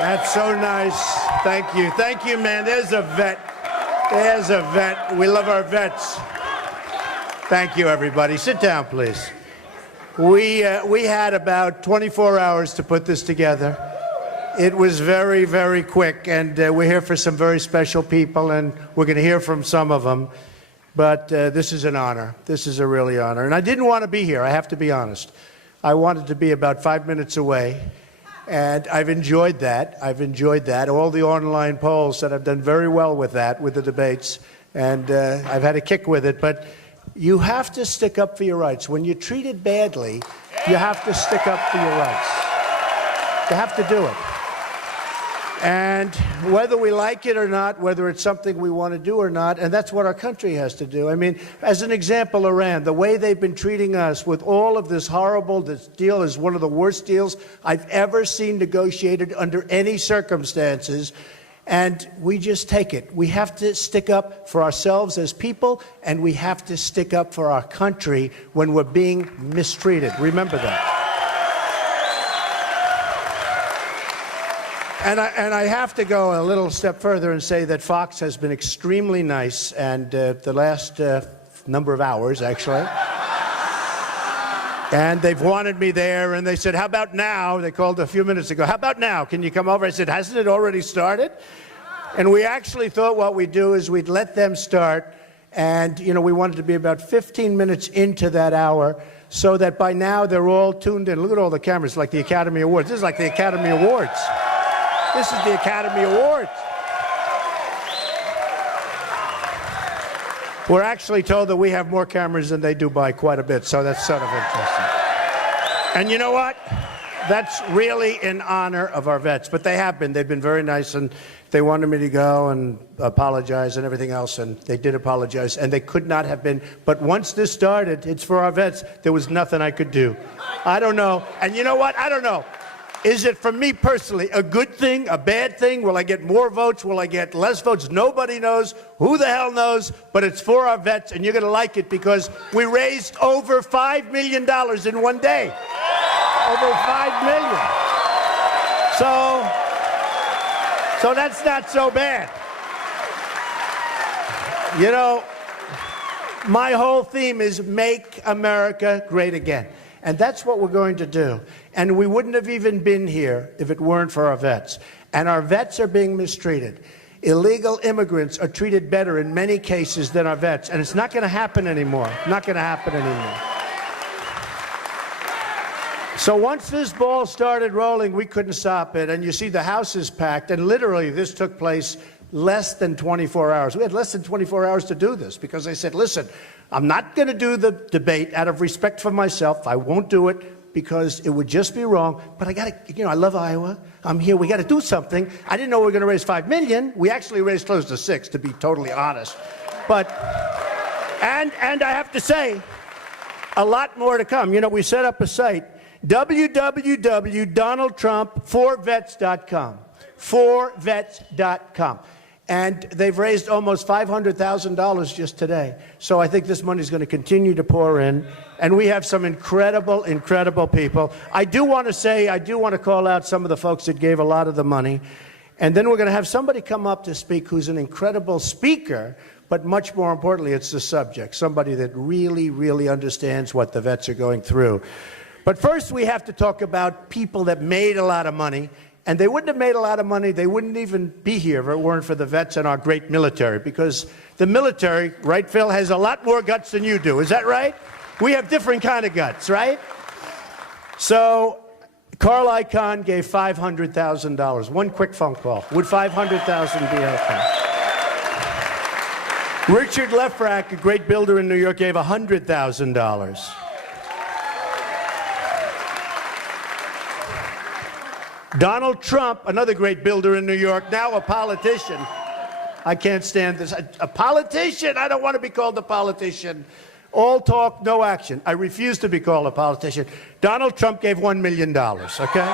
That's so nice. Thank you. Thank you, man. There's a vet. There's a vet. We love our vets. Thank you, everybody. Sit down, please. We had about 24 hours to put this together. It was very, very quick, and we're here for some very special people, and we're going to hear from some of them. But this is an honor. This is a really honor. And I didn't want to be here, I have to be honest. I wanted to be about 5 minutes away. And I've enjoyed that. I've enjoyed that. All the online polls said I've done very well with that, with the debates. And I've had a kick with it. But you have to stick up for your rights. When you're treated badly, you have to stick up for your rights. You have to do it. And whether we like it or not, whether it's something we want to do or not, and that's what our country has to do. I mean, as an example, Iran, the way they've been treating us with all of this horrible, this deal is one of the worst deals I've ever seen negotiated under any circumstances. And we just take it. We have to stick up for ourselves as people, and we have to stick up for our country when we're being mistreated. Remember that. And I have to go a little step further and say that Fox has been extremely nice, and the last number of hours, actually. And they've wanted me there, and they said, how about now? They called a few minutes ago. How about now? Can you come over? I said, hasn't it already started? And we actually thought what we'd do is we'd let them start, and, you know, we wanted to be about 15 minutes into that hour so that by now they're all tuned in. Look at all the cameras, like the Academy Awards. This is like the Academy Awards. This is the Academy Awards. We're actually told that we have more cameras than they do by quite a bit, so that's sort of interesting. And you know what? That's really in honor of our vets. But they have been. They've been very nice, and they wanted me to go and apologize and everything else, and they did apologize, and they could not have been. But once this started, it's for our vets. There was nothing I could do. I don't know. And you know what? I don't know. Is it, for me personally, a good thing, a bad thing? Will I get more votes? Will I get less votes? Nobody knows. Who the hell knows? But it's for our vets, and you're going to like it because we raised over $5 million in one day. Over $5 million. So that's not so bad. You know, my whole theme is Make America Great Again. And that's what we're going to do. And we wouldn't have even been here if it weren't for our vets. And our vets are being mistreated. Illegal immigrants are treated better in many cases than our vets. And it's not going to happen anymore. Not going to happen anymore. So once this ball started rolling, we couldn't stop it. And you see the House is packed. And literally, this took place less than 24 hours. We had less than 24 hours to do this because I said, listen, I'm not going to do the debate out of respect for myself. I won't do it because it would just be wrong. But I got to, you know, I love Iowa. I'm here. We got to do something. I didn't know we were going to raise $5 million. We actually raised close to $6 million, to be totally honest. But, and I have to say, a lot more to come. You know, we set up a site, www.donaldtrump4vets.com. 4vets.com. And they've raised almost $500,000 just today. So I think this money is going to continue to pour in. And we have some incredible, incredible people. I do want to call out some of the folks that gave a lot of the money. And then we're going to have somebody come up to speak who's an incredible speaker, but much more importantly, it's the subject. Somebody that really, really understands what the vets are going through. But first, we have to talk about people that made a lot of money. And they wouldn't have made a lot of money. They wouldn't even be here if it weren't for the vets and our great military. Because the military, right, Phil, has a lot more guts than you do. Is that right? We have different kind of guts, right? So Carl Icahn gave $500,000. One quick phone call. Would $500,000 be okay? Richard Lefrak, a great builder in New York, gave $100,000. Donald Trump, another great builder in New York, now a politician. I can't stand this. A politician? I don't want to be called a politician. All talk, no action. I refuse to be called a politician. Donald Trump gave $1 million, okay?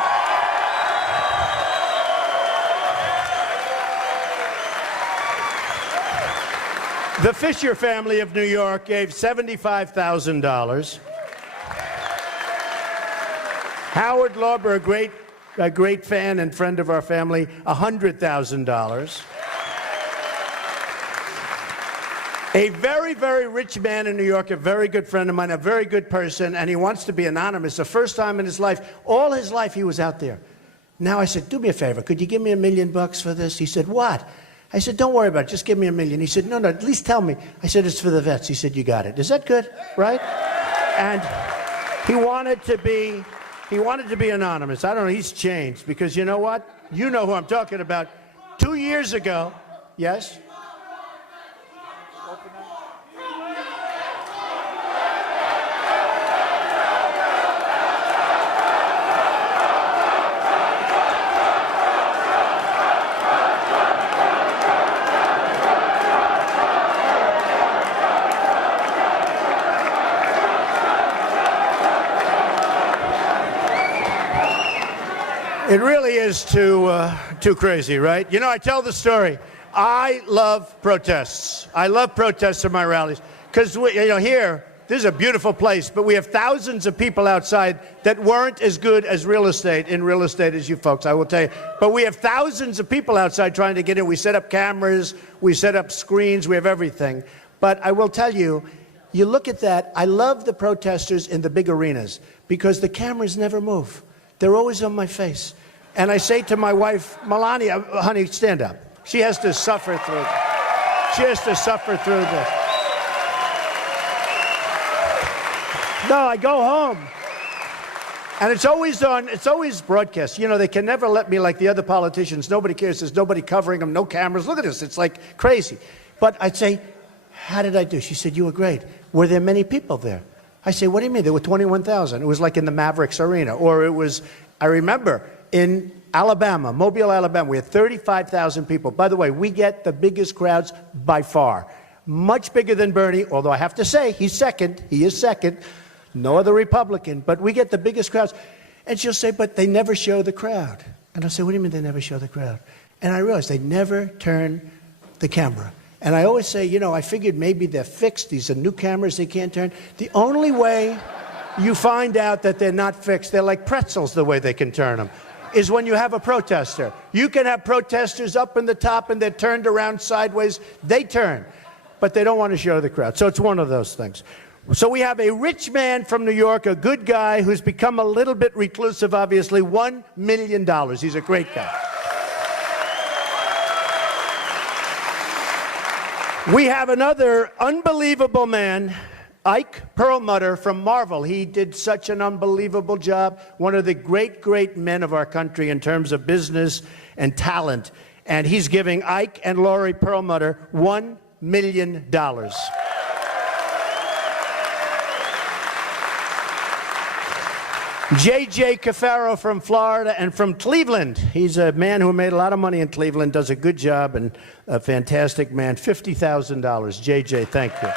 The Fisher family of New York gave $75,000. Howard Lorber, a great a great fan and friend of our family, $100,000. A very, very rich man in New York, a very good friend of mine, a very good person, and he wants to be anonymous. The first time in his life, all his life he was out there. Now I said, do me a favor, could you give me $1 million for this? He said, what? I said, don't worry about it, just give me $1 million. He said, no, at least tell me. I said, it's for the vets. He said, you got it. Is that good, right? And he wanted to be anonymous. I don't know, he's changed, because you know what? You know who I'm talking about. 2 years ago, yes? It really is too crazy, right? You know, I tell the story. I love protests. I love protests at my rallies because, you know, here, this is a beautiful place, but we have thousands of people outside that weren't as good as real estate as you folks, I will tell you. But we have thousands of people outside trying to get in. We set up cameras, we set up screens, we have everything. But I will tell you, you look at that, I love the protesters in the big arenas because the cameras never move. They're always on my face. And I say to my wife, Melania, honey, stand up. She has to suffer through this. She has to suffer through this. No, I go home. And it's always broadcast. You know, they can never let me like the other politicians. Nobody cares. There's nobody covering them, no cameras. Look at this. It's like crazy. But I'd say, how did I do? She said, you were great. Were there many people there? I say, what do you mean? There were 21,000. It was like in the Mavericks Arena. Or it was, I remember, in Alabama, Mobile, Alabama, we had 35,000 people. By the way, we get the biggest crowds by far. Much bigger than Bernie, although I have to say, he's second. He is second. No other Republican. But we get the biggest crowds. And she'll say, but they never show the crowd. And I'll say, what do you mean they never show the crowd? And I realized they never turn the camera. And I always say, you know, I figured maybe they're fixed. These are new cameras they can't turn. The only way you find out that they're not fixed, they're like pretzels the way they can turn them, is when you have a protester. You can have protesters up in the top and they're turned around sideways. They turn, but they don't want to show the crowd. So it's one of those things. So we have a rich man from New York, a good guy who's become a little bit reclusive, obviously, $1 million. He's a great guy. We have another unbelievable man, Ike Perlmutter from Marvel. He did such an unbelievable job. One of the great, great men of our country in terms of business and talent. And he's giving Ike and Lori Perlmutter $1 million. J.J. Cafaro from Florida and from Cleveland. He's a man who made a lot of money in Cleveland, does a good job, and a fantastic man. $50,000. J.J., thank you.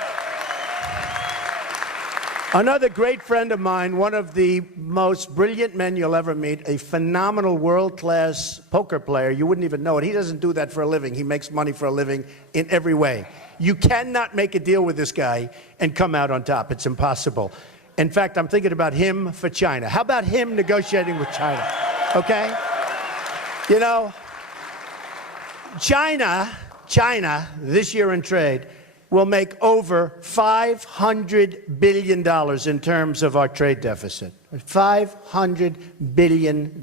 Another great friend of mine, one of the most brilliant men you'll ever meet, a phenomenal world-class poker player. You wouldn't even know it. He doesn't do that for a living. He makes money for a living in every way. You cannot make a deal with this guy and come out on top. It's impossible. In fact, I'm thinking about him for China. How about him negotiating with China? Okay? You know, China, this year in trade, will make over $500 billion in terms of our trade deficit. $500 billion.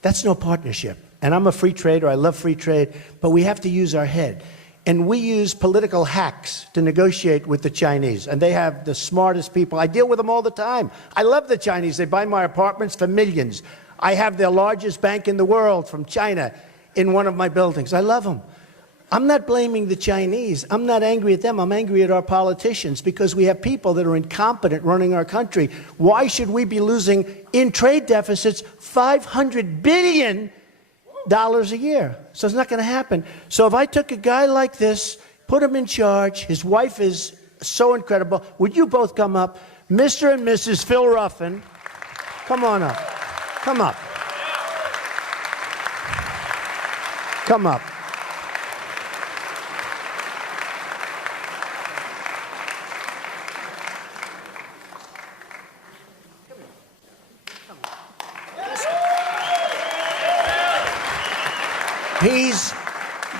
That's no partnership. And I'm a free trader. I love free trade. But we have to use our head. And we use political hacks to negotiate with the Chinese. And they have the smartest people. I deal with them all the time. I love the Chinese. They buy my apartments for millions. I have their largest bank in the world from China in one of my buildings. I love them. I'm not blaming the Chinese. I'm not angry at them. I'm angry at our politicians because we have people that are incompetent running our country. Why should we be losing in trade deficits $500 billion a year? So it's not going to happen. So if I took a guy like this, put him in charge, his wife is so incredible. Would you both come up? Mr. and Mrs. Phil Ruffin, come on up. Come up. Come up. He's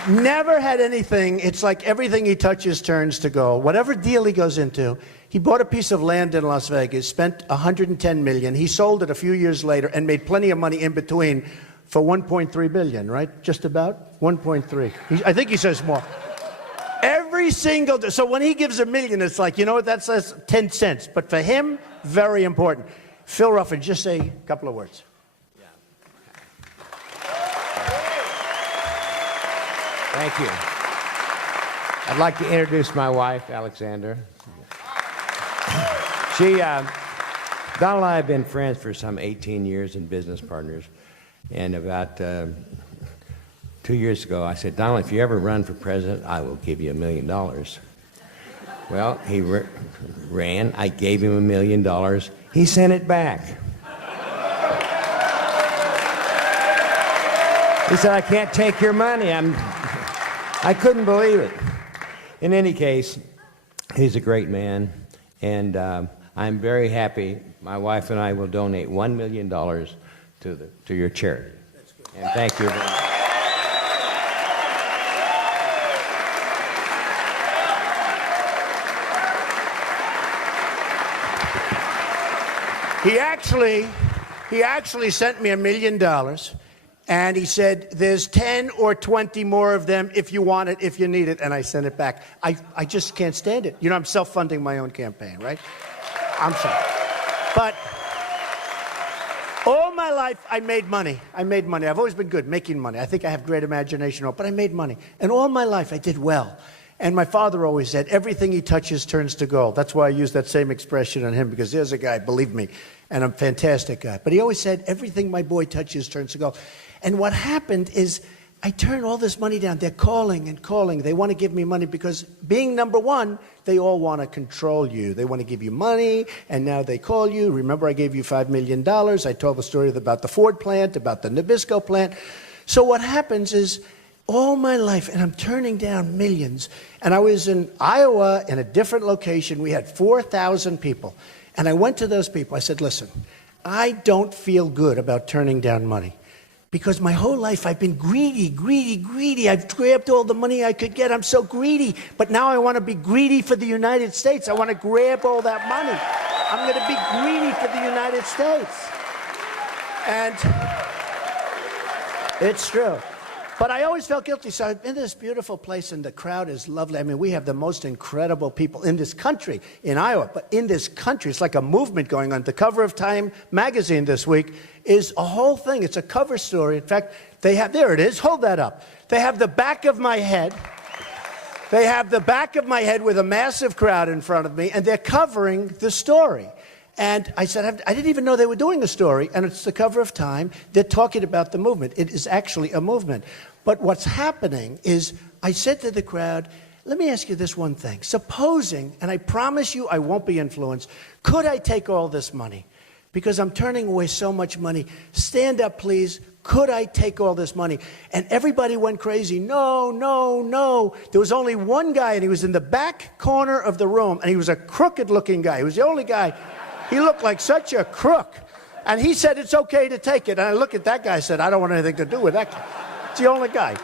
never had anything. It's like everything he touches turns to gold. Whatever deal he goes into, he bought a piece of land in Las Vegas, spent $110 million. He sold it a few years later and made plenty of money in between for $1.3 billion, right? Just about 1.3. I think he says more. Every single day. So when he gives $1 million, it's like, you know what, that says 10 cents. But for him, very important. Phil Ruffin, just say a couple of words. Thank you. I'd like to introduce my wife, Alexander. Donald and I have been friends for some 18 years and business partners. And about 2 years ago, I said, Donald, if you ever run for president, I will give you $1 million. Well, he ran. I gave him $1 million. He sent it back. He said, I can't take your money. I couldn't believe it. In any case, he's a great man, and I'm very happy. My wife and I will donate $1 million to your charity. And thank you very much. He actually sent me $1 million. And he said, there's 10 or 20 more of them if you want it, if you need it. And I sent it back. I just can't stand it. You know, I'm self-funding my own campaign, right? I'm sorry. But all my life, I made money. I've always been good making money. I think I have great imagination, but I made money. And all my life, I did well. And my father always said, everything he touches turns to gold. That's why I use that same expression on him, because there's a guy, believe me, and I'm a fantastic guy. But he always said, everything my boy touches turns to gold. And what happened is I turned all this money down. They're calling and calling. They want to give me money because being number one, they all want to control you. They want to give you money, and now they call you. Remember, I gave you $5 million. I told the story about the Ford plant, about the Nabisco plant. So what happens is all my life, and I'm turning down millions. And I was in Iowa in a different location. We had 4,000 people. And I went to those people. I said, listen, I don't feel good about turning down money. Because my whole life I've been greedy. I've grabbed all the money I could get. I'm so greedy. But now I want to be greedy for the United States. I want to grab all that money. I'm going to be greedy for the United States. And it's true. But I always felt guilty. So I'm in this beautiful place, and the crowd is lovely. I mean, we have the most incredible people in this country, in Iowa. But in this country, it's like a movement going on. The cover of Time magazine this week is a whole thing. It's a cover story. In fact, they have, there it is. Hold that up. They have the back of my head. They have the back of my head with a massive crowd in front of me, and they're covering the story. And I said, I didn't even know they were doing a story, and it's the cover of Time. They're talking about the movement. It is actually a movement. But what's happening is, I said to the crowd, let me ask you this one thing. Supposing, and I promise you I won't be influenced, could I take all this money? Because I'm turning away so much money. Stand up, please. Could I take all this money? And everybody went crazy. No, no, no. There was only one guy, and he was in the back corner of the room, and he was a crooked-looking guy. He was the only guy. He looked like such a crook. And he said it's okay to take it. And I looked at that guy and said, I don't want anything to do with that guy. It's the only guy.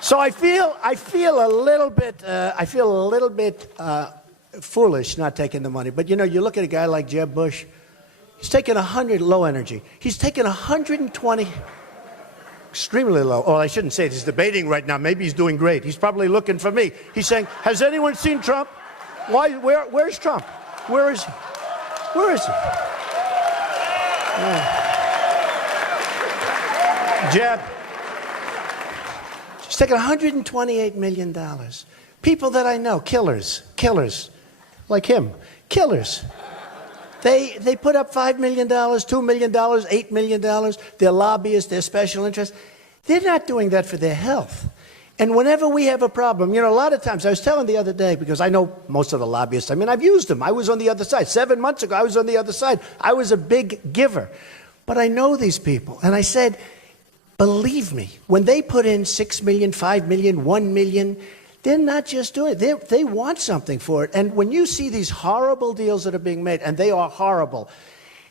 So I feel a little bit foolish not taking the money. But you know, you look at a guy like Jeb Bush. He's taken 100 low energy. He's taken 120 extremely low. Oh, I shouldn't say it. He's debating right now. Maybe he's doing great. He's probably looking for me. He's saying, has anyone seen Trump? Why? Where's Trump? Where is he? Where is he? Jeb. He's taken $128 million. People that I know, killers, like him, killers. They put up $5 million, $2 million, $8 million. They're lobbyists, they're special interests. They're not doing that for their health. And whenever we have a problem, you know, a lot of times, I was telling the other day, because I know most of the lobbyists, I mean, I've used them. I was on the other side. 7 months ago, I was on the other side. I was a big giver. But I know these people. And I said, believe me, when they put in $6 million, $5 million, $1 million, they're not just doing it. They want something for it. And when you see these horrible deals that are being made, and they are horrible,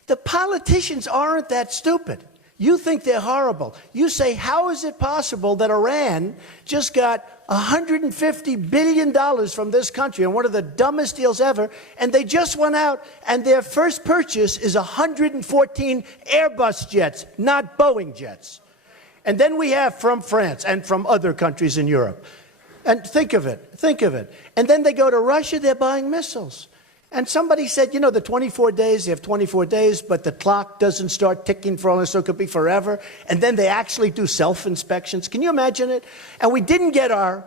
the politicians aren't that stupid. You think they're horrible. You say, how is it possible that Iran just got $150 billion from this country on one of the dumbest deals ever, and they just went out and their first purchase is 114 Airbus jets, not Boeing jets. And then we have from France and from other countries in Europe. And think of it. And then they go to Russia, they're buying missiles. And somebody said, you know, the 24 days, they have 24 days, but the clock doesn't start ticking for all this, so it could be forever. And then they actually do self-inspections. Can you imagine it? And we didn't get our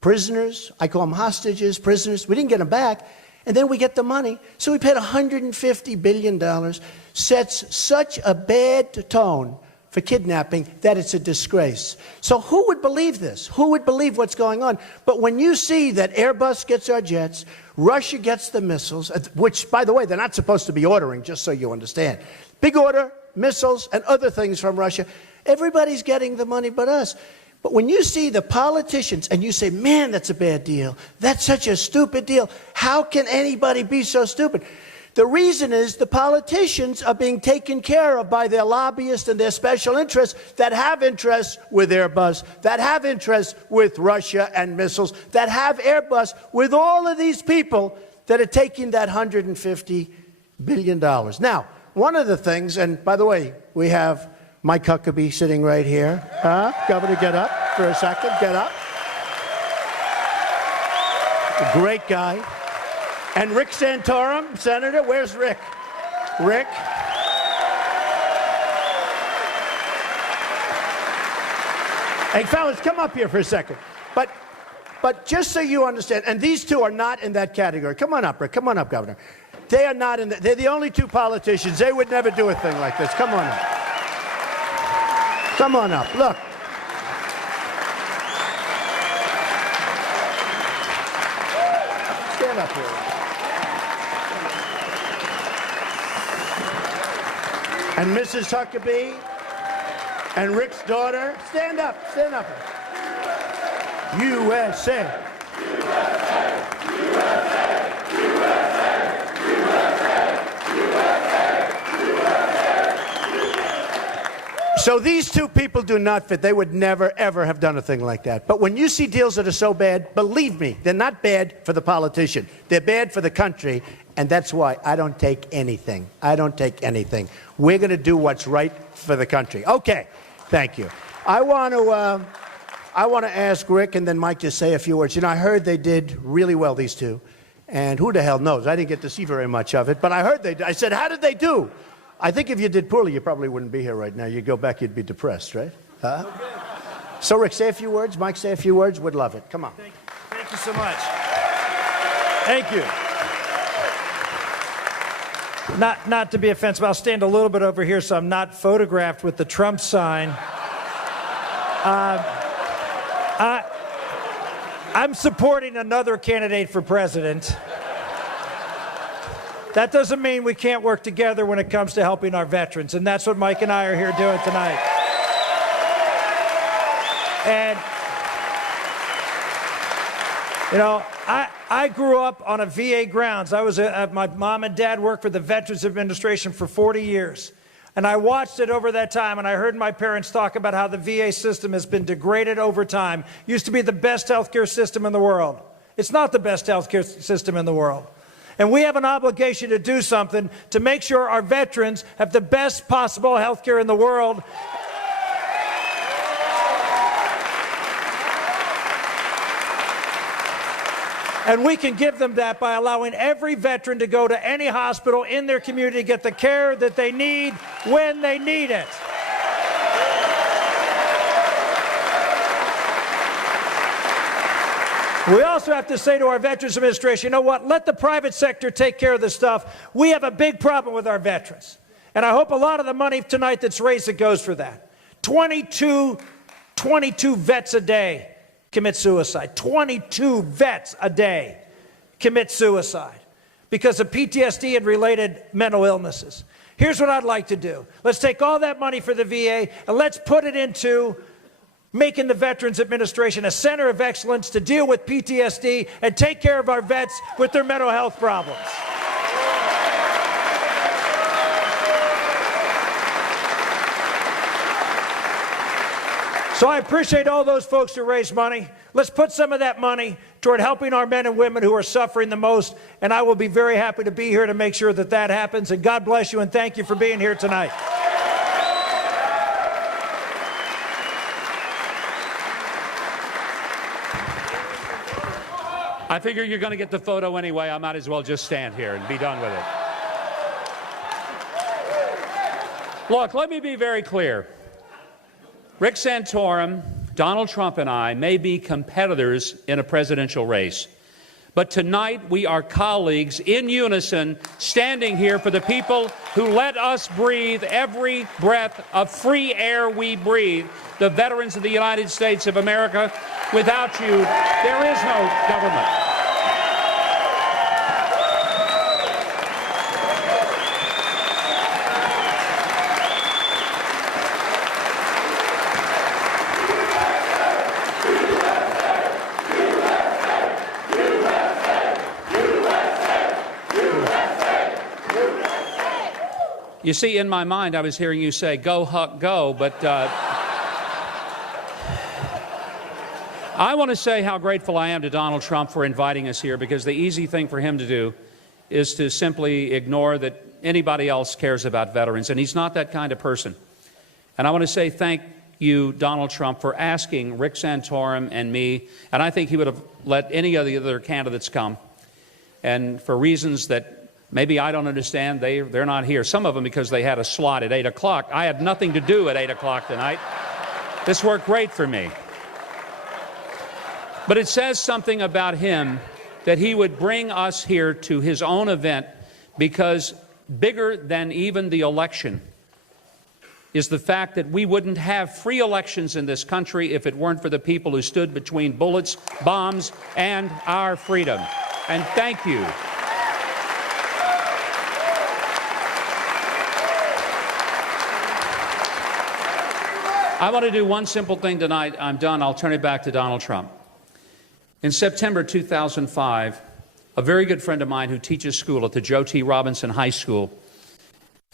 prisoners, I call them hostages, prisoners, we didn't get them back. And then we get the money. So we paid $150 billion, sets such a bad tone for kidnapping that it's a disgrace. So who would believe this? Who would believe what's going on? But when you see that Airbus gets our jets, Russia gets the missiles, which, by the way, they're not supposed to be ordering, just so you understand. Big order, missiles, and other things from Russia. Everybody's getting the money but us. But when you see the politicians and you say, man, that's a bad deal. That's such a stupid deal. How can anybody be so stupid? The reason is the politicians are being taken care of by their lobbyists and their special interests that have interests with Airbus, that have interests with Russia and missiles, that have Airbus with all of these people that are taking that $150 billion. Now, one of the things, and by the way, we have Mike Huckabee sitting right here. Governor, get up for a second. Get up. A great guy. And Rick Santorum, Senator. Where's Rick? Rick? Hey, fellas, come up here for a second. But just so you understand, and these two are not in that category. Come on up, Rick. Come on up, Governor. They are not in they're the only two politicians. They would never do a thing like this. Come on up. Come on up. Look. Stand up here. And Mrs. Huckabee and Rick's daughter. Stand up. Stand up. USA. So these two people do not fit. They would never, ever have done a thing like that. But when you see deals that are so bad, believe me, they're not bad for the politician. They're bad for the country, and that's why I don't take anything. I don't take anything. We're going to do what's right for the country. Okay, thank you. I want to ask Rick and then Mike to say a few words. You know, I heard they did really well, these two. And who the hell knows? I didn't get to see very much of it, but I heard they did. I said, how did they do? I think if you did poorly, you probably wouldn't be here right now. You'd go back, you'd be depressed, right? Huh? So, Rick, say a few words. Mike, say a few words. Would love it. Come on. Thank you so much. Thank you. Not to be offensive, I'll stand a little bit over here so I'm not photographed with the Trump sign. I'm supporting another candidate for president. That doesn't mean we can't work together when it comes to helping our veterans, and that's what Mike and I are here doing tonight. And, you know, I grew up on a VA grounds. My mom and dad worked for the Veterans Administration for 40 years. And I watched it over that time, and I heard my parents talk about how the VA system has been degraded over time. Used to be the best healthcare system in the world. It's not the best healthcare system in the world. And we have an obligation to do something to make sure our veterans have the best possible health care in the world. And we can give them that by allowing every veteran to go to any hospital in their community to get the care that they need when they need it. We also have to say to our Veterans Administration, you know what, let the private sector take care of this stuff. We have a big problem with our veterans. And I hope a lot of the money tonight that's raised, it goes for that. 22 vets a day commit suicide. 22 vets a day commit suicide because of PTSD and related mental illnesses. Here's what I'd like to do. Let's take all that money for the VA and let's put it into making the Veterans Administration a center of excellence to deal with PTSD and take care of our vets with their mental health problems. So I appreciate all those folks who raise money. Let's put some of that money toward helping our men and women who are suffering the most, and I will be very happy to be here to make sure that that happens. And God bless you, and thank you for being here tonight. I figure you're going to get the photo anyway. I might as well just stand here and be done with it. Look, let me be very clear. Rick Santorum, Donald Trump, and I may be competitors in a presidential race. But tonight we are colleagues in unison, standing here for the people who let us breathe every breath of free air we breathe, the veterans of the United States of America. Without you, there is no government. You see, in my mind, I was hearing you say, "Go, Huck, go," but I want to say how grateful I am to Donald Trump for inviting us here, because the easy thing for him to do is to simply ignore that anybody else cares about veterans, and he's not that kind of person. And I want to say thank you, Donald Trump, for asking Rick Santorum and me, and I think he would have let any of the other candidates come, and for reasons that maybe I don't understand, they're not here. Some of them because they had a slot at 8 o'clock. I had nothing to do at 8 o'clock tonight. This worked great for me. But it says something about him that he would bring us here to his own event, because bigger than even the election is the fact that we wouldn't have free elections in this country if it weren't for the people who stood between bullets, bombs, and our freedom. And thank you. I want to do one simple thing tonight. I'm done. I'll turn it back to Donald Trump. In September 2005, a very good friend of mine who teaches school at the Joe T. Robinson High School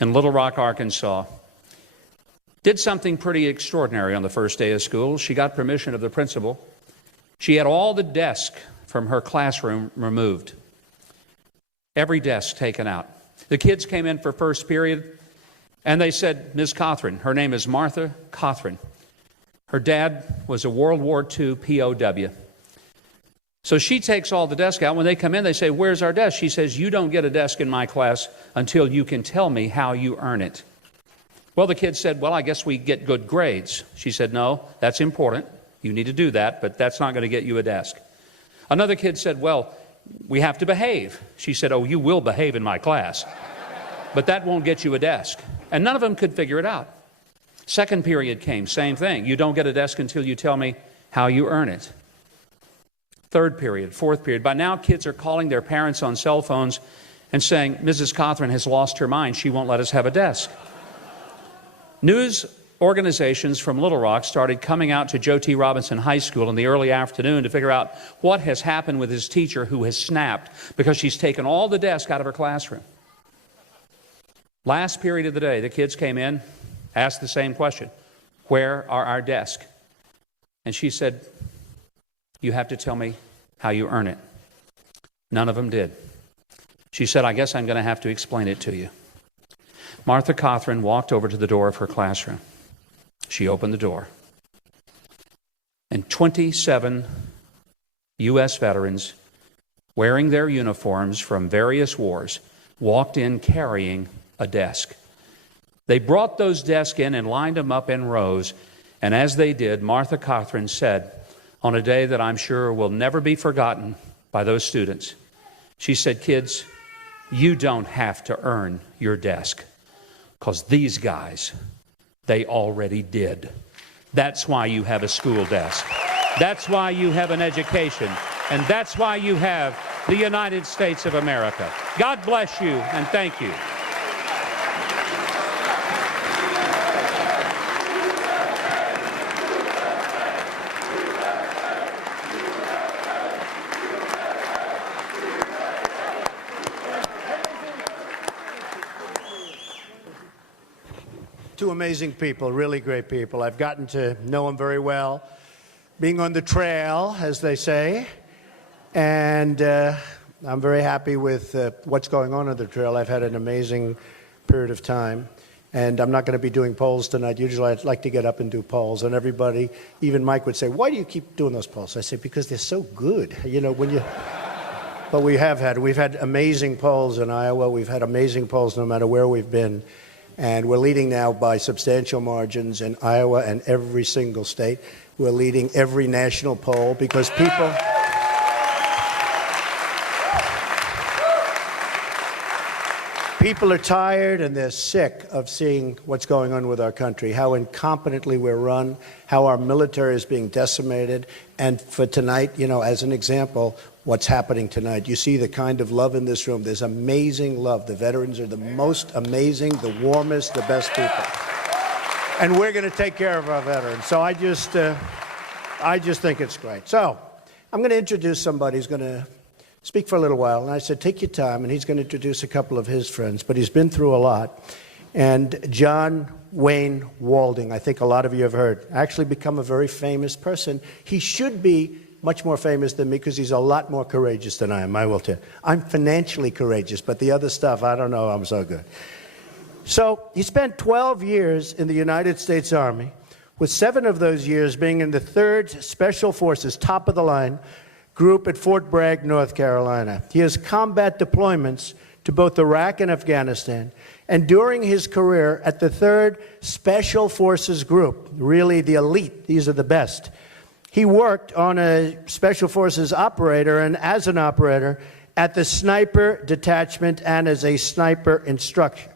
in Little Rock, Arkansas, did something pretty extraordinary on the first day of school. She got permission of the principal. She had all the desks from her classroom removed. Every desk taken out. The kids came in for first period, and they said, "Ms. Cothran," her name is Martha Cothran. Her dad was a World War II POW. So she takes all the desks out. When they come in, they say, "Where's our desk?" She says, "You don't get a desk in my class until you can tell me how you earn it." Well, the kids said, "Well, I guess we get good grades." She said, "No, that's important. You need to do that, but that's not going to get you a desk." Another kid said, "Well, we have to behave." She said, "Oh, you will behave in my class, but that won't get you a desk." And none of them could figure it out. Second period came, same thing. "You don't get a desk until you tell me how you earn it." Third period, fourth period. By now, kids are calling their parents on cell phones and saying, "Mrs. Cothran has lost her mind. She won't let us have a desk." News organizations from Little Rock started coming out to Joe T. Robinson High School in the early afternoon to figure out what has happened with his teacher, who has snapped because she's taken all the desks out of her classroom. Last period of the day, the kids came in, asked the same question, "Where are our desks?" And she said, "You have to tell me how you earn it." None of them did. She said, "I guess I'm going to have to explain it to you." Martha Cothran walked over to the door of her classroom. She opened the door, and 27 U.S. veterans, wearing their uniforms from various wars, walked in carrying a desk. They brought those desks in and lined them up in rows, and as they did, Martha Cothran said, on a day that I'm sure will never be forgotten by those students, she said, "Kids, you don't have to earn your desk, because these guys, they already did. That's why you have a school desk. That's why you have an education. And that's why you have the United States of America." God bless you, and thank you. two amazing people, really great people. I've gotten to know them very well, being on the trail, as they say. And I'm very happy with what's going on the trail. I've had an amazing period of time. And I'm not going to be doing polls tonight. Usually I'd like to get up and do polls. And everybody, even Mike would say, why do you keep doing those polls? I say, because they're so good. You know, when you... But we've had amazing polls in Iowa. We've had amazing polls no matter where we've been. And we're leading now by substantial margins in Iowa and every single state. We're leading every national poll because people are tired and they're sick of seeing what's going on with our country, how incompetently we're run, how our military is being decimated. And for tonight, you know, as an example, what's happening tonight. You see the kind of love in this room. There's amazing love. The veterans are the most amazing, the warmest, the best people. And we're going to take care of our veterans. So I just think it's great. So I'm going to introduce somebody who's going to speak for a little while. And I said, take your time. And he's going to introduce a couple of his friends. But he's been through a lot. And John Wayne Walding, I think a lot of you have heard, actually become a very famous person. He should be much more famous than me because he's a lot more courageous than I am, I will tell you. I'm financially courageous, but the other stuff, I don't know, I'm so good. So he spent 12 years in the United States Army, with 7 of those years being in the 3rd Special Forces, top of the line, group at Fort Bragg, North Carolina. He has combat deployments to both Iraq and Afghanistan. And during his career at the 3rd Special Forces Group, really the elite, these are the best, he worked on a Special Forces operator and as an operator at the sniper detachment and as a sniper instructor.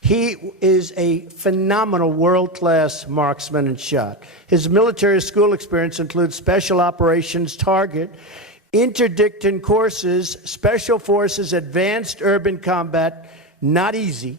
He is a phenomenal world-class marksman and shot. His military school experience includes Special Operations Target, Interdictin courses, Special Forces Advanced Urban Combat, not easy,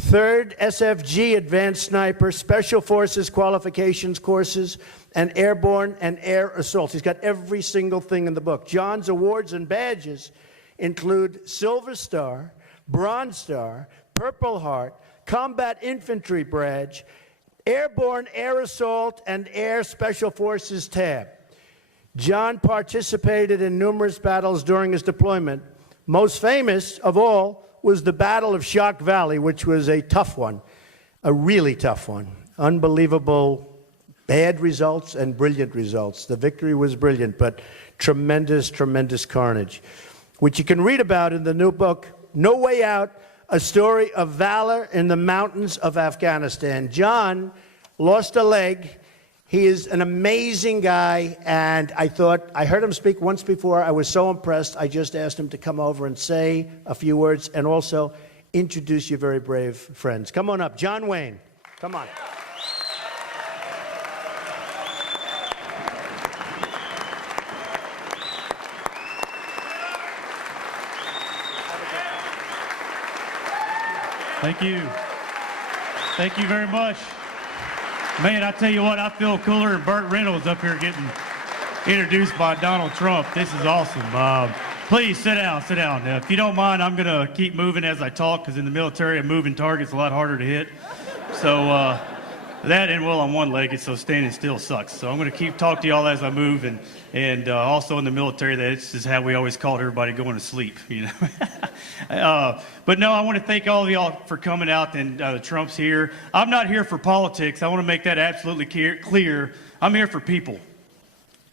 3rd SFG Advanced Sniper, Special Forces Qualifications courses, and airborne and air assaults. He's got every single thing in the book. John's awards and badges include Silver Star, Bronze Star, Purple Heart, Combat Infantry Badge, Airborne Air Assault, and Air Special Forces tab. John participated in numerous battles during his deployment. Most famous of all was the Battle of Shark Valley, which was a tough one, a really tough one. Unbelievable bad results and brilliant results. The victory was brilliant, but tremendous, tremendous carnage, which you can read about in the new book, No Way Out, A Story of Valor in the Mountains of Afghanistan. John lost a leg. He is an amazing guy, and I heard him speak once before. I was so impressed, I just asked him to come over and say a few words and also introduce your very brave friends. Come on up. John Wayne, come on. Thank you. Thank you very much. Man, I tell you what, I feel cooler than Burt Reynolds up here getting introduced by Donald Trump. This is awesome. Please sit down, sit down. If you don't mind, I'm going to keep moving as I talk because in the military, a moving target's a lot harder to hit. So that and, well, I'm one-legged, so standing still sucks. So I'm going to keep talking to y'all as I move. And also in the military, this is how we always called everybody going to sleep, you know. But no, I want to thank all of y'all for coming out, and Trump's here. I'm not here for politics. I want to make that absolutely clear. I'm here for people.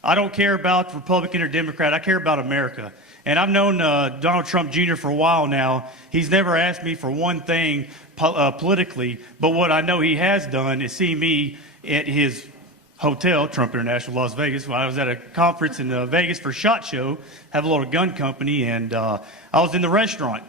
I don't care about Republican or Democrat. I care about America. And I've known Donald Trump Jr. for a while now. He's never asked me for one thing politically, but what I know he has done is see me at his hotel, Trump International, Las Vegas. When I was at a conference in Vegas for SHOT Show, have a little gun company, and I was in the restaurant.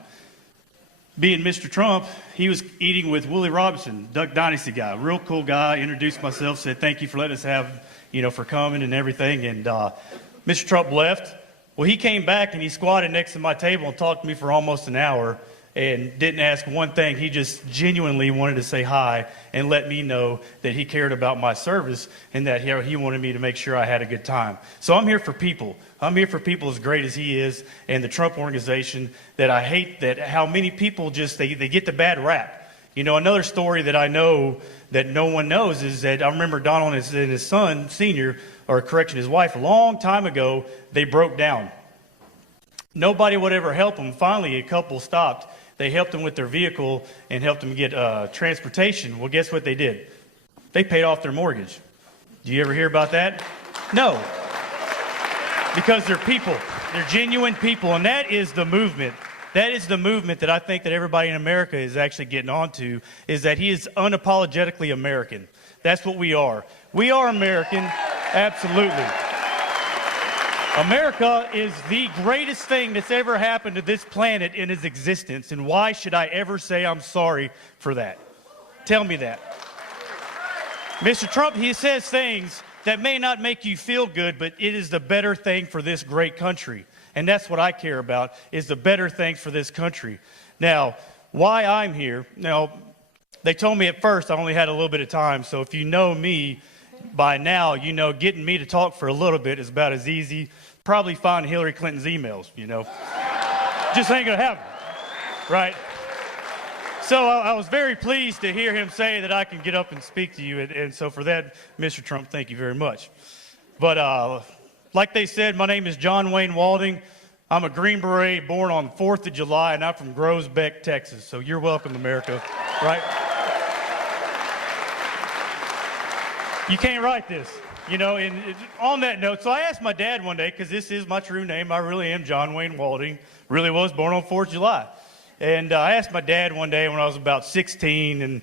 Being Mr. Trump, he was eating with Willie Robinson, Duck Dynasty guy, real cool guy. Introduced myself, said thank you for letting us have, you know, for coming and everything. And Mr. Trump left. Well, he came back and he squatted next to my table and talked to me for almost an hour and didn't ask one thing. He just genuinely wanted to say hi and let me know that he cared about my service and that he wanted me to make sure I had a good time. So I'm here for people. I'm here for people as great as he is and the Trump organization. That I hate that how many people just, they get the bad rap. You know, another story that I know that no one knows is that I remember Donald and his son, senior, or correction, his wife, a long time ago, they broke down. Nobody would ever help them. Finally, a couple stopped. They helped them with their vehicle and helped them get transportation. Well, guess what they did? They paid off their mortgage. Do you ever hear about that? No. Because they're people. They're genuine people, and that is the movement. That is the movement that I think that everybody in America is actually getting onto, is that he is unapologetically American. That's what we are. We are American, absolutely. America is the greatest thing that's ever happened to this planet in its existence, and why should I ever say I'm sorry for that? Tell me that. Mr. Trump, he says things that may not make you feel good, but it is the better thing for this great country. And that's what I care about, is the better things for this country. Now, why I'm here, now, they told me at first I only had a little bit of time, so if you know me by now, you know getting me to talk for a little bit is about as easy. Probably find Hillary Clinton's emails, you know. Just ain't gonna happen, right? So I was very pleased to hear him say that I can get up and speak to you, and so for that, Mr. Trump, thank you very much. But like they said, my name is John Wayne Walding. I'm a Green Beret born on the 4th of July, and I'm from Groesbeck, Texas. So you're welcome, America, right? You can't write this, you know. And on that note, so I asked my dad one day, because this is my true name. I really am John Wayne Walding. Really was born on 4th of July. And I asked my dad one day when I was about 16, and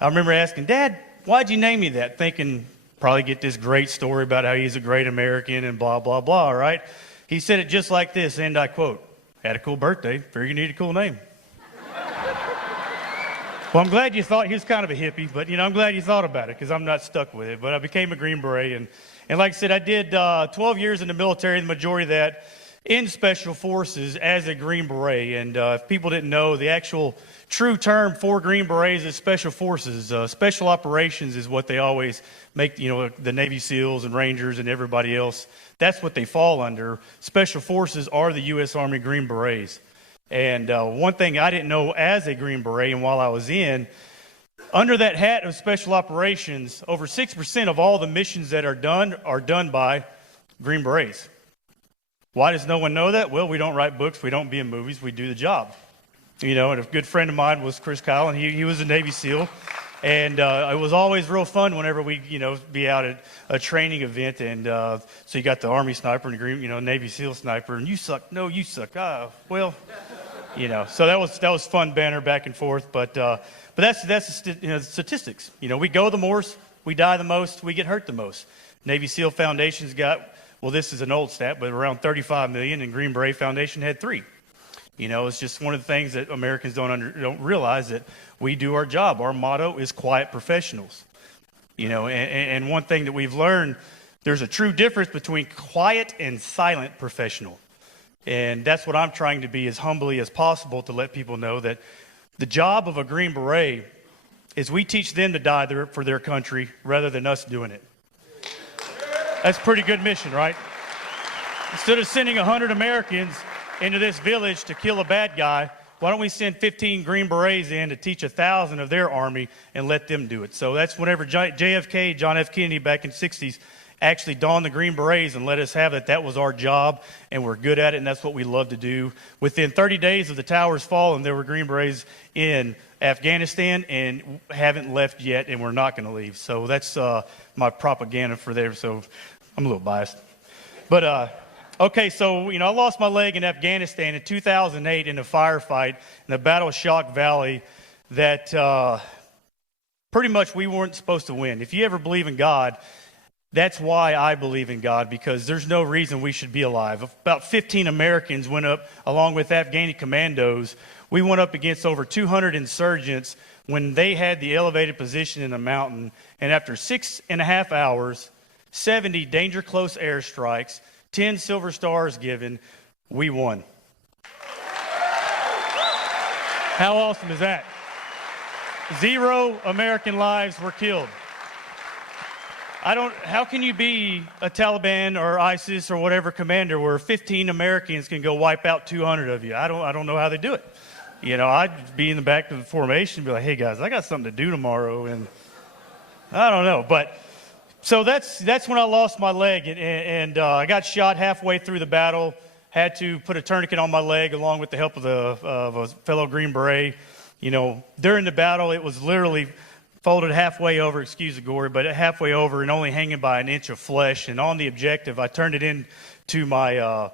I remember asking, Dad, why'd you name me that? Thinking, probably get this great story about how he's a great American and blah, blah, blah, right? He said it just like this, and I quote, "Had a cool birthday, figure you need a cool name." Well, I'm glad you thought, he was kind of a hippie, but, you know, I'm glad you thought about it, because I'm not stuck with it. But I became a Green Beret, and like I said, I did 12 years in the military, the majority of that in Special Forces as a Green Beret. And if people didn't know, the actual true term for Green Berets is Special Forces. Special Operations is what they always make, you know, the Navy SEALs and Rangers and everybody else. That's what they fall under. Special Forces are the U.S. Army Green Berets. And one thing I didn't know as a Green Beret, and while I was in, under that hat of Special Operations, over 6% of all the missions that are done by Green Berets. Why does no one know that? Well, we don't write books, we don't be in movies, we do the job. You know, and a good friend of mine was Chris Kyle, and he was a Navy SEAL. And it was always real fun whenever we, you know, be out at a training event. And so you got the Army sniper and the Green, you know, Navy SEAL sniper, and you suck. No, you suck. Well, you know, so that was fun banter back and forth. But that's you know, statistics. You know, we go the most, we die the most, we get hurt the most. Navy SEAL Foundation's got, well, this is an old stat, but around 35 million, and Green Beret Foundation had 3. You know, it's just one of the things that Americans don't realize, that we do our job. Our motto is quiet professionals. You know, and one thing that we've learned, there's a true difference between quiet and silent professional. And that's what I'm trying to be, as humbly as possible, to let people know that the job of a Green Beret is we teach them to die for their country rather than us doing it. That's a pretty good mission, right? Instead of sending 100 Americans into this village to kill a bad guy, why don't we send 15 Green Berets in to teach 1,000 of their army and let them do it? So that's whenever JFK, John F. Kennedy, back in the 60s, actually donned the Green Berets and let us have it. That was our job, and we're good at it, and that's what we love to do. Within 30 days of the towers falling, there were Green Berets in Afghanistan and haven't left yet, and we're not going to leave. So that's my propaganda for there, so I'm a little biased. But okay, so, you know, I lost my leg in Afghanistan in 2008 in a firefight in the Battle of Shock Valley that pretty much we weren't supposed to win. If you ever believe in God, that's why I believe in God, because there's no reason we should be alive. About 15 Americans went up, along with Afghani commandos. We went up against over 200 insurgents when they had the elevated position in the mountain. And after 6.5 hours, 70 danger close airstrikes, 10 silver stars given, we won. How awesome is that? 0 American lives were killed. How can you be a Taliban or ISIS or whatever commander where 15 Americans can go wipe out 200 of you? I don't know how they do it. I'd be in the back of the formation and be like, hey, guys, I got something to do tomorrow, and I don't know. But so that's when I lost my leg, and I got shot halfway through the battle, had to put a tourniquet on my leg along with the help of a fellow Green Beret. During the battle, it was literally folded halfway over, excuse the gory, but halfway over and only hanging by an inch of flesh. And on the objective, I turned it into my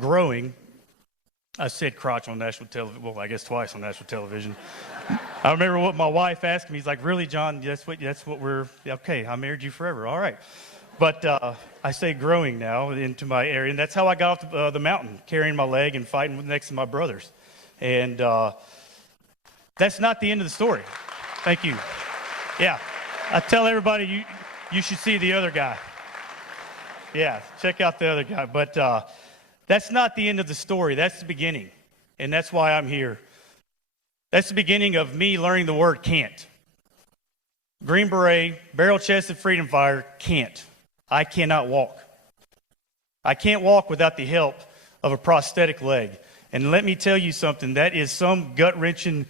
growing. I said crotch on national television. Well, I guess twice on national television. I remember what my wife asked me. He's like, really, John, that's what we're, okay, I married you forever. All right. But I say growing now into my area. And that's how I got off the mountain, carrying my leg and fighting next to my brothers. And that's not the end of the story. Thank you. Yeah, I tell everybody you should see the other guy. Yeah, check out the other guy. But that's not the end of the story. That's the beginning, and that's why I'm here. That's the beginning of me learning the word can't. Green Beret, barrel-chested freedom fighter, can't. I cannot walk. I can't walk without the help of a prosthetic leg. And let me tell you something, that is some gut-wrenching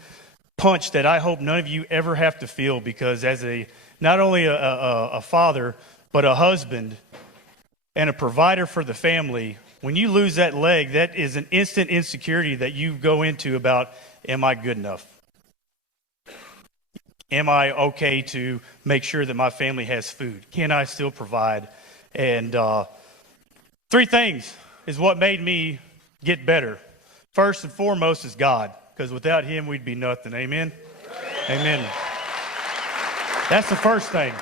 punch that I hope none of you ever have to feel, because as not only a father, but a husband and a provider for the family, when you lose that leg, that is an instant insecurity that you go into about, am I good enough? Am I okay to make sure that my family has food? Can I still provide? And 3 things is what made me get better. First and foremost is God, because without him, we'd be nothing. Amen? Amen. That's the first thing.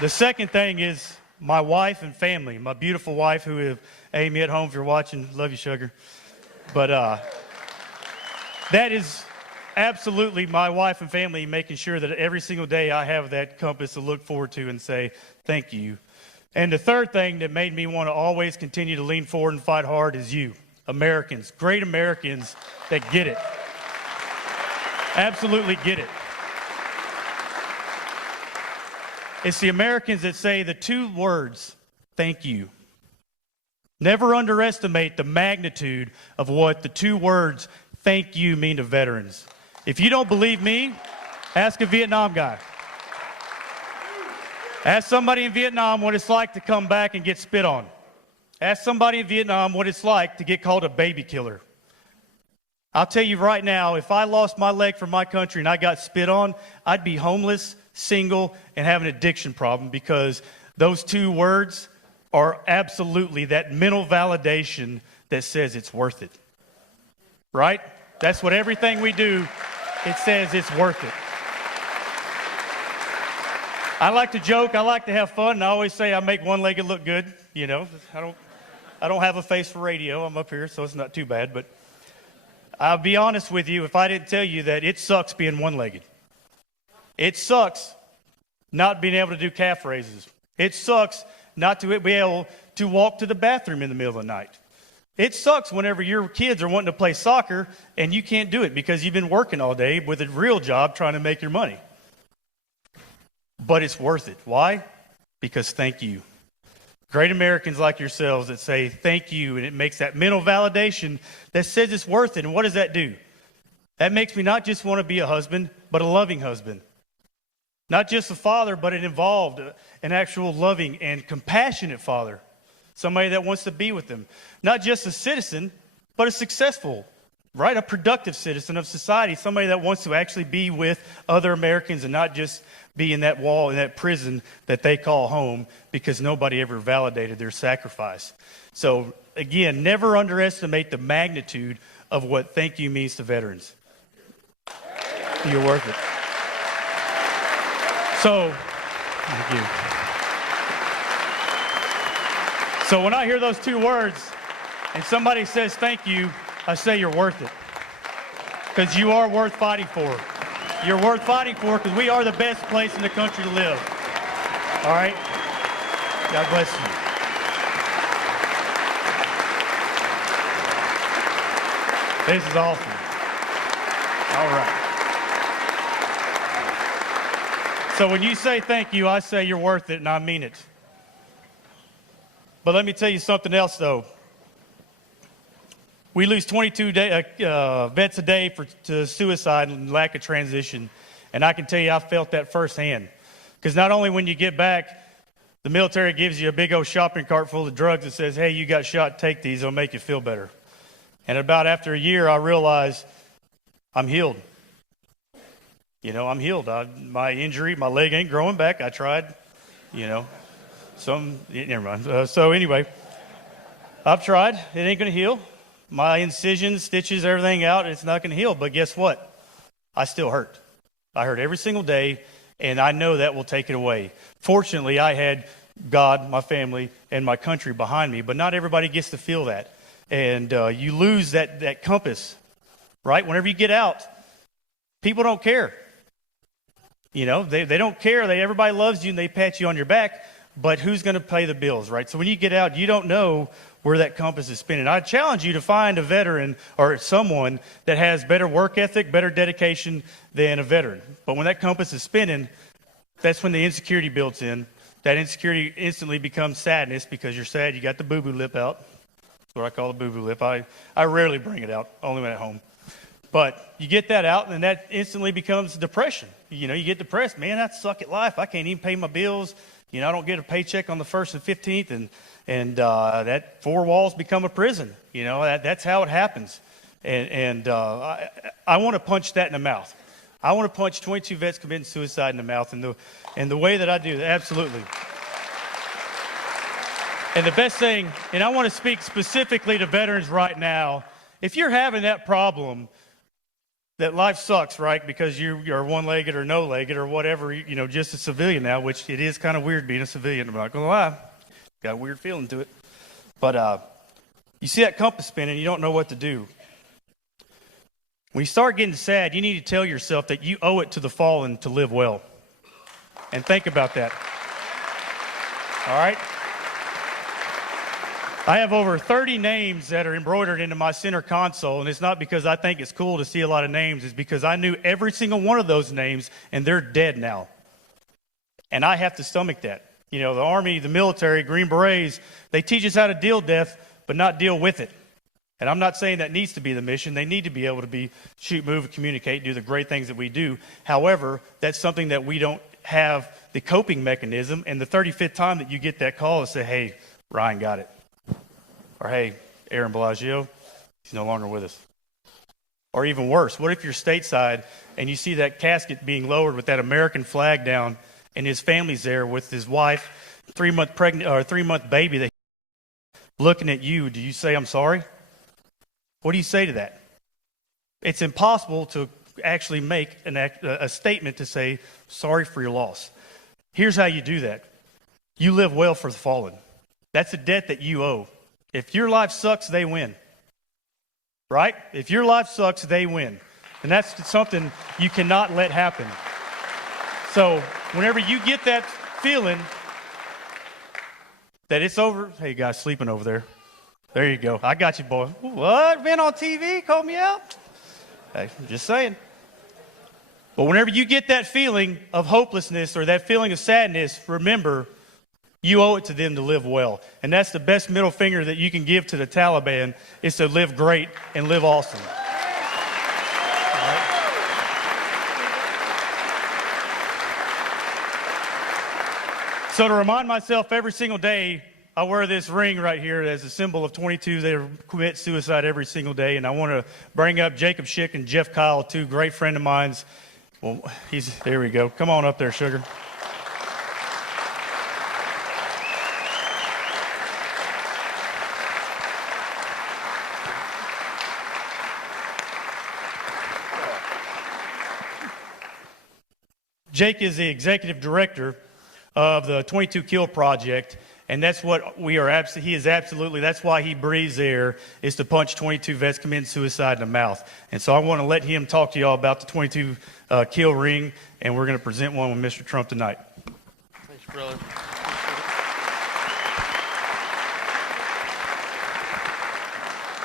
The second thing is my wife and family, my beautiful wife, who is Amy at home if you're watching. Love you, sugar. But that is absolutely my wife and family, making sure that every single day I have that compass to look forward to and say thank you. And the third thing that made me want to always continue to lean forward and fight hard is you, Americans, great Americans that get it. Absolutely get it. It's the Americans that say the 2 words, thank you. Never underestimate the magnitude of what the 2 words, thank you, mean to veterans. If you don't believe me, ask a Vietnam guy. Ask somebody in Vietnam what it's like to come back and get spit on. Ask somebody in Vietnam what it's like to get called a baby killer. I'll tell you right now, if I lost my leg for my country and I got spit on, I'd be homeless, single, and have an addiction problem, because those 2 words are absolutely that mental validation that says it's worth it. Right? That's what everything we do, it says it's worth it. I like to joke, I like to have fun, and I always say I make one-legged look good. I don't have a face for radio. I'm up here, so it's not too bad. But I'll be honest with you, if I didn't tell you that it sucks being one-legged. It sucks not being able to do calf raises. It sucks not to be able to walk to the bathroom in the middle of the night. It sucks whenever your kids are wanting to play soccer and you can't do it because you've been working all day with a real job trying to make your money. But it's worth it. Why? Because thank you. Great Americans like yourselves that say thank you, and it makes that mental validation that says it's worth it. And what does that do? That makes me not just want to be a husband, but a loving husband. Not just a father, but an involved, an actual loving and compassionate father. Somebody that wants to be with them. Not just a citizen, but a successful, right? A productive citizen of society. Somebody that wants to actually be with other Americans and not just be in that wall, in that prison that they call home, because nobody ever validated their sacrifice. So again, never underestimate the magnitude of what thank you means to veterans. You're worth it. So, thank you. So when I hear those 2 words and somebody says thank you, I say you're worth it. Because you are worth fighting for. You're worth fighting for, because we are the best place in the country to live. All right? God bless you. This is awesome. All right. So when you say thank you, I say you're worth it, and I mean it. But let me tell you something else, though. We lose 22 vets a day to suicide and lack of transition. And I can tell you I felt that firsthand. Because not only when you get back, the military gives you a big old shopping cart full of drugs that says, hey, you got shot, take these, it'll make you feel better. And about after a year, I realized I'm healed. You know, I'm healed. My injury, my leg ain't growing back. I tried, never mind. So anyway, I've tried. It ain't going to heal. My incisions, stitches, everything out, it's not going to heal. But guess what? I still hurt. I hurt every single day, and I know that will take it away. Fortunately, I had God, my family, and my country behind me, but not everybody gets to feel that. And you lose that compass, right? Whenever you get out, people don't care. You know, they don't care. Everybody loves you, and they pat you on your back, but who's going to pay the bills, right? So when you get out, you don't know where that compass is spinning. I challenge you to find a veteran or someone that has better work ethic, better dedication than a veteran. But when that compass is spinning, that's when the insecurity builds in. That insecurity instantly becomes sadness because you're sad. You got the boo-boo lip out. That's what I call the boo-boo lip. I rarely bring it out, only when at home. But you get that out, and then that instantly becomes depression. You know, you get depressed. Man, I suck at life. I can't even pay my bills. You know, I don't get a paycheck on the 1st and 15th, and that 4 walls become a prison. You know, that's how it happens. And I want to punch that in the mouth. I want to punch 22 vets committing suicide in the mouth, and the way that I do that, absolutely. And the best thing, and I want to speak specifically to veterans right now, if you're having that problem, that life sucks, right? Because you're one-legged or no-legged or whatever, you know, just a civilian now, which it is kind of weird being a civilian, I'm not going to lie. Got a weird feeling to it. But you see that compass spinning, you don't know what to do. When you start getting sad, you need to tell yourself that you owe it to the fallen to live well. And think about that. All right? I have over 30 names that are embroidered into my center console, and it's not because I think it's cool to see a lot of names. It's because I knew every single one of those names, and they're dead now. And I have to stomach that. You know, the Army, the military, Green Berets, they teach us how to deal with death, but not deal with it. And I'm not saying that needs to be the mission. They need to be able to shoot, move, communicate, do the great things that we do. However, that's something that we don't have the coping mechanism. And the 35th time that you get that call and say, hey, Ryan got it. Or, hey, Aaron Bellagio, he's no longer with us. Or even worse, what if you're stateside and you see that casket being lowered with that American flag down and his family's there with his wife, 3-month baby, that looking at you? Do you say, I'm sorry? What do you say to that? It's impossible to actually make a statement to say, sorry for your loss. Here's how you do that. You live well for the fallen. That's a debt that you owe. If your life sucks, they win. Right? If your life sucks, they win. And that's something you cannot let happen. So whenever you get that feeling that it's over, hey, guys sleeping over there. There you go. I got you, boy. What? Been on TV? Called me out? Hey, I'm just saying. But whenever you get that feeling of hopelessness or that feeling of sadness, remember, you owe it to them to live well. And that's the best middle finger that you can give to the Taliban, is to live great and live awesome. All right? So to remind myself every single day, I wear this ring right here as a symbol of 22 that commit suicide every single day. And I want to bring up Jacob Schick and Jeff Kyle, two great friends of mine. Well, there we go. Come on up there, sugar. Jake is the executive director of the 22 Kill Project, and that's what he is absolutely, that's why he breathes air, is to punch 22 vets committing suicide in the mouth. And so I want to let him talk to y'all about the 22 Kill ring, and we're going to present one with Mr. Trump tonight. Thanks, brother.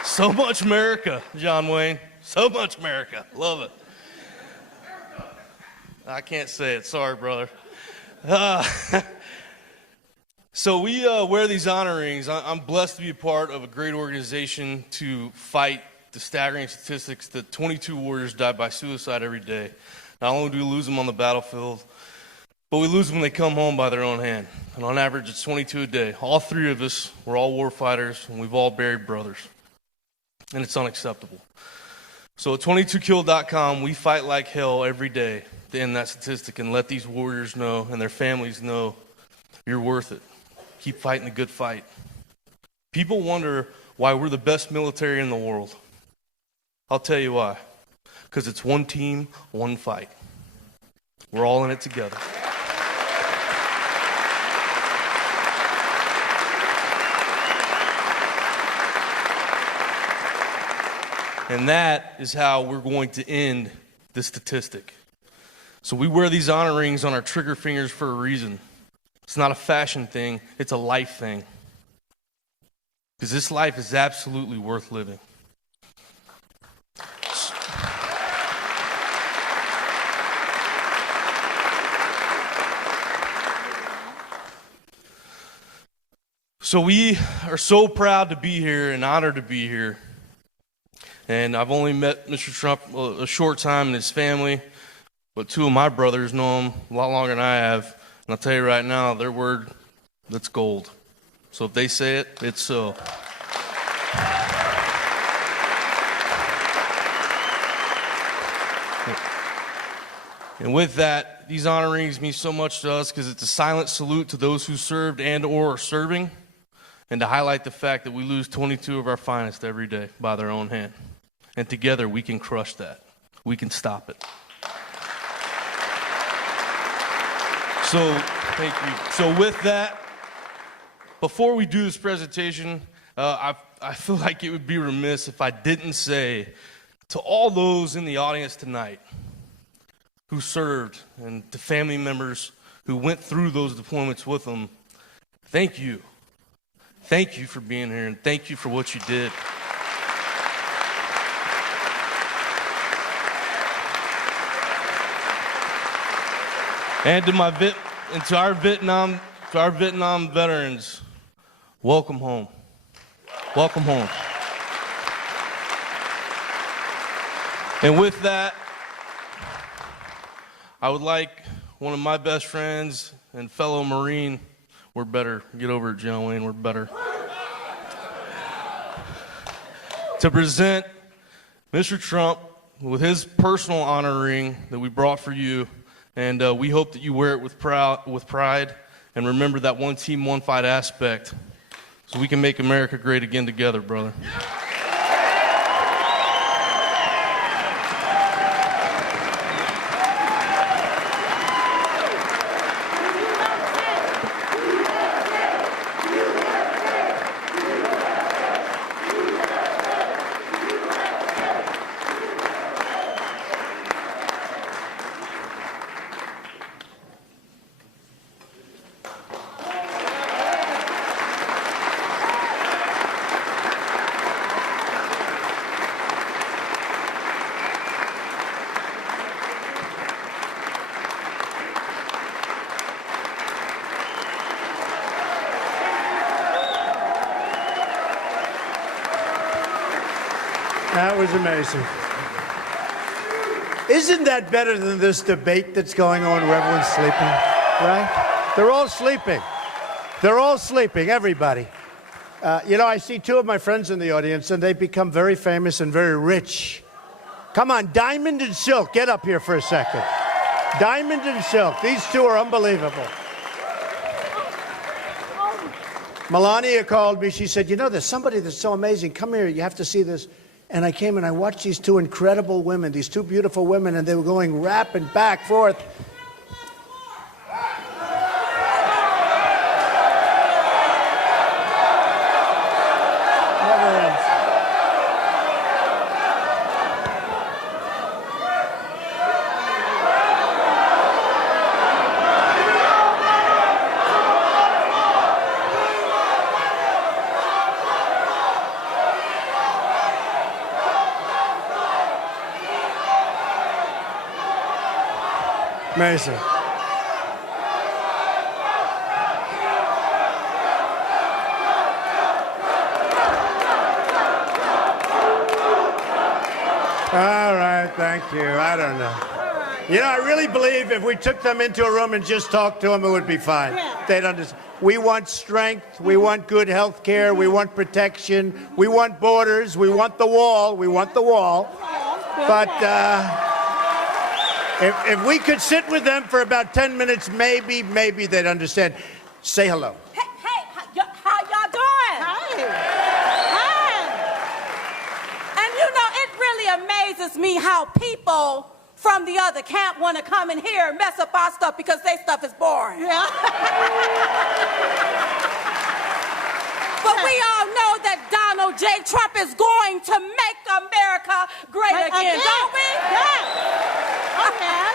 So much America, John Wayne. So much America. Love it. I can't say it. Sorry, brother. So we wear these honor rings. I'm blessed to be a part of a great organization to fight the staggering statistics that 22 warriors die by suicide every day. Not only do we lose them on the battlefield, but we lose them when they come home by their own hand. And on average, it's 22 a day. All three of us, we're all war fighters, and we've all buried brothers. And it's unacceptable. So at 22kill.com, we fight like hell every day to end that statistic and let these warriors know and their families know you're worth it. Keep fighting the good fight. People wonder why we're the best military in the world. I'll tell you why. Because it's one team, one fight. We're all in it together. And that is how we're going to end this statistic. So we wear these honor rings on our trigger fingers for a reason. It's not a fashion thing, it's a life thing. Because this life is absolutely worth living. So we are so proud to be here and honored to be here. And I've only met Mr. Trump a short time and his family, but two of my brothers know him a lot longer than I have. And I'll tell you right now, their word, that's gold. So if they say it, it's so. And with that, these honor rings mean so much to us because it's a silent salute to those who served and or are serving, and to highlight the fact that we lose 22 of our finest every day by their own hand. And together we can crush that. We can stop it. So, thank you. So with that, before we do this presentation, I feel like it would be remiss if I didn't say to all those in the audience tonight who served and to family members who went through those deployments with them, thank you. Thank you for being here, and thank you for what you did. And to our Vietnam veterans, welcome home. Welcome home. And with that, I would like one of my best friends and fellow Marine, we're better, get over it, John Wayne, we're better, to present Mr. Trump with his personal honor ring that we brought for you. And we hope that you wear it with pride and remember that one team, one fight aspect so we can make America great again together, brother. That was amazing. Isn't that better than this debate that's going on where everyone's sleeping, right? They're all sleeping. They're all sleeping, everybody. You know, I see two of my friends in the audience, and they've become very famous and very rich. Come on, Diamond and Silk, get up here for a second. Diamond and Silk, these two are unbelievable. Melania called me. She said, you know, there's somebody that's so amazing. Come here, you have to see this. And I came and I watched these two incredible women, these two beautiful women, and they were going rapping back, forth. Never ends. Amazing. All right, thank you. I don't know. You know, I really believe if we took them into a room and just talked to them, it would be fine. Yeah. They'd understand. We want strength. We want good health care. We want protection. We want borders. We want the wall. We want the wall. But if we could sit with them for about 10 minutes, maybe they'd understand. Say hello. Hey, how y'all doing? Hi. And you know, it really amazes me how people from the other camp want to come in here and mess up our stuff because their stuff is boring. Yeah. But we all know that Donald J. Trump is going to make America great again, don't we? Yeah. Okay.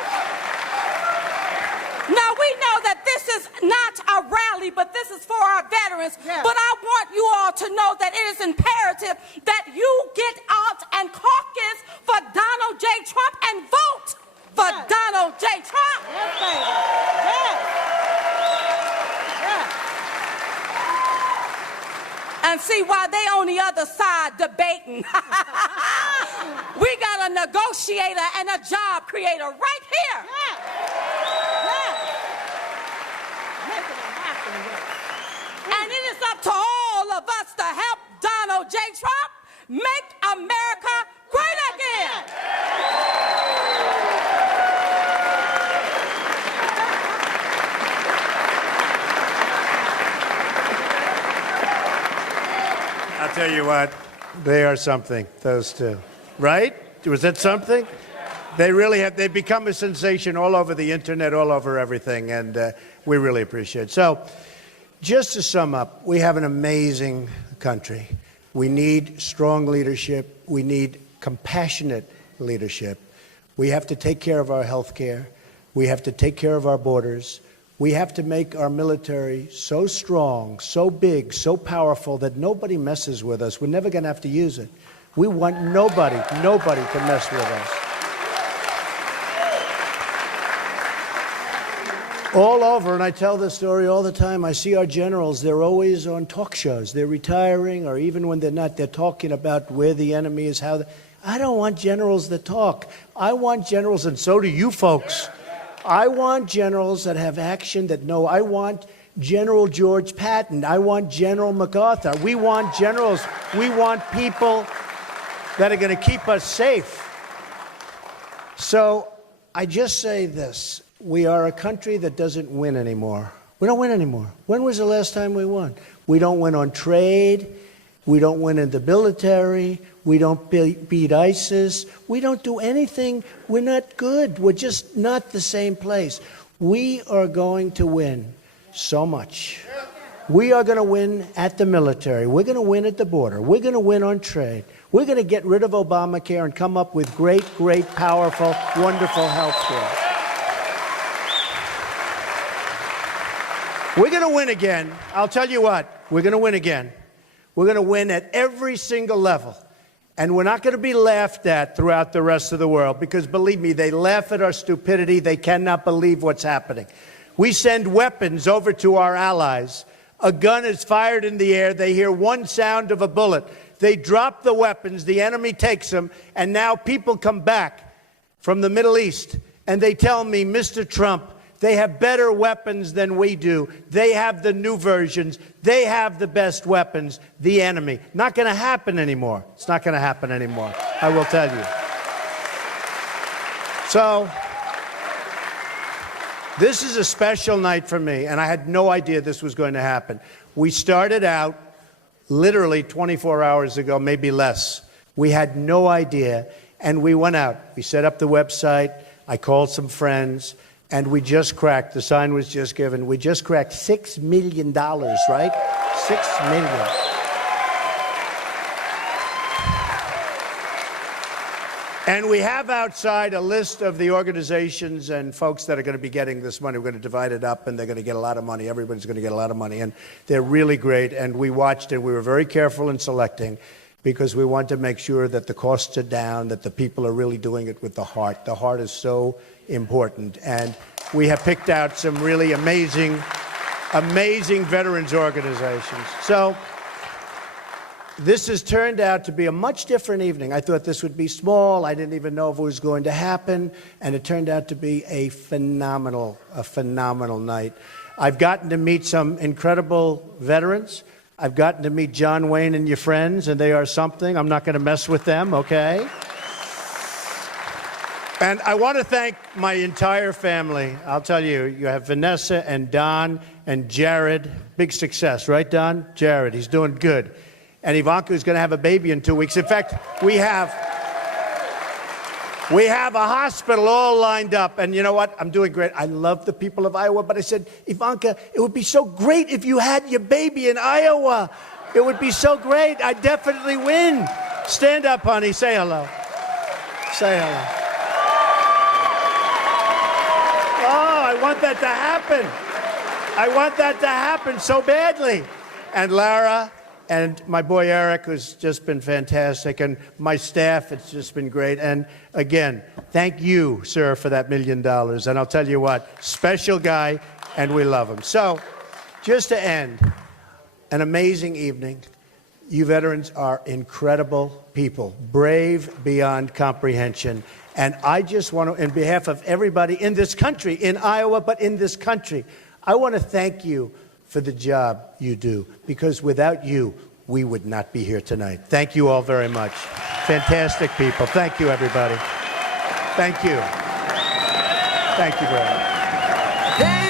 Now, we know that this is not a rally, but this is for our veterans. Yeah. But I want you all to know that it is imperative that you get out and caucus for Donald J. Trump and vote for Donald J. Trump. Yes, baby. Yes. And see, while they on the other side debating, we got a negotiator and a job creator right here. And it is up to all of us to help Donald J. Trump make America great again. I'll tell you what, they are something, those two. Right? Was that something? They really have, they've become a sensation all over the internet, all over everything, and we really appreciate it. So, just to sum up, we have an amazing country. We need strong leadership. We need compassionate leadership. We have to take care of our health care. We have to take care of our borders. We have to make our military so strong, so big, so powerful that nobody messes with us. We're never going to have to use it. We want nobody to mess with us. All over, and I tell this story all the time, I see our generals, they're always on talk shows. They're retiring, or even when they're not, they're talking about where the enemy is, how. I don't want generals that talk. I want generals, and so do you folks. I want generals that have action, that know. I want General George Patton. I want General MacArthur. We want generals. We want people that are going to keep us safe. So I just say this. We are a country that doesn't win anymore. We don't win anymore. When was the last time we won? We don't win on trade. We don't win in the military. We don't beat ISIS. We don't do anything. We're not good. We're just not the same place. We are going to win so much. We are going to win at the military. We're going to win at the border. We're going to win on trade. We're going to get rid of Obamacare and come up with great, powerful, wonderful health care. We're going to win again. I'll tell you what, we're going to win again. We're going to win at every single level. And we're not going to be laughed at throughout the rest of the world because, believe me, they laugh at our stupidity. They cannot believe what's happening. We send weapons over to our allies. A gun is fired in the air. They hear one sound of a bullet. They drop the weapons. The enemy takes them. And now people come back from the Middle East and they tell me, Mr. Trump, they have better weapons than we do. They have the new versions. They have the best weapons. The enemy. Not going to happen anymore. It's not going to happen anymore. I will tell you. So, this is a special night for me, and I had no idea this was going to happen. We started out literally 24 hours ago, maybe less. We had no idea, and we went out. We set up the website. I called some friends. And we just cracked, the sign was just given, we just cracked $6 million, right? $6 million. And we have outside a list of the organizations and folks that are going to be getting this money. We're going to divide it up, and they're going to get a lot of money. Everybody's going to get a lot of money, and they're really great. And we watched it. We were very careful in selecting because we want to make sure that the costs are down, that the people are really doing it with the heart. The heart is so important. And we have picked out some really amazing veterans organizations. So this has turned out to be a much different evening. I thought this would be small. I didn't even know if it was going to happen, and it turned out to be a phenomenal night. I've gotten to meet some incredible veterans. I've gotten to meet John Wayne and your friends, and they are something. I'm not going to mess with them, okay? And I want to thank my entire family. I'll tell you, you have Vanessa and Don and Jared. Big success, right, Don? Jared, he's doing good. And Ivanka is going to have a baby in 2 weeks. In fact, we have a hospital all lined up. And you know what? I'm doing great. I love the people of Iowa. But I said, Ivanka, it would be so great if you had your baby in Iowa. It would be so great. I'd definitely win. Stand up, honey. Say hello. Say hello. Oh, I want that to happen. I want that to happen so badly. And Lara and my boy Eric, who's just been fantastic, and my staff, it's just been great. And again, thank you, sir, for that $1 million. And I'll tell you what, special guy, and we love him. So, just to end, an amazing evening. You veterans are incredible people, brave beyond comprehension. And I just want to, on behalf of everybody in this country, in Iowa, but in this country, I want to thank you for the job you do, because without you, we would not be here tonight. Thank you all very much. Fantastic people. Thank you, everybody. Thank you. Thank you very much.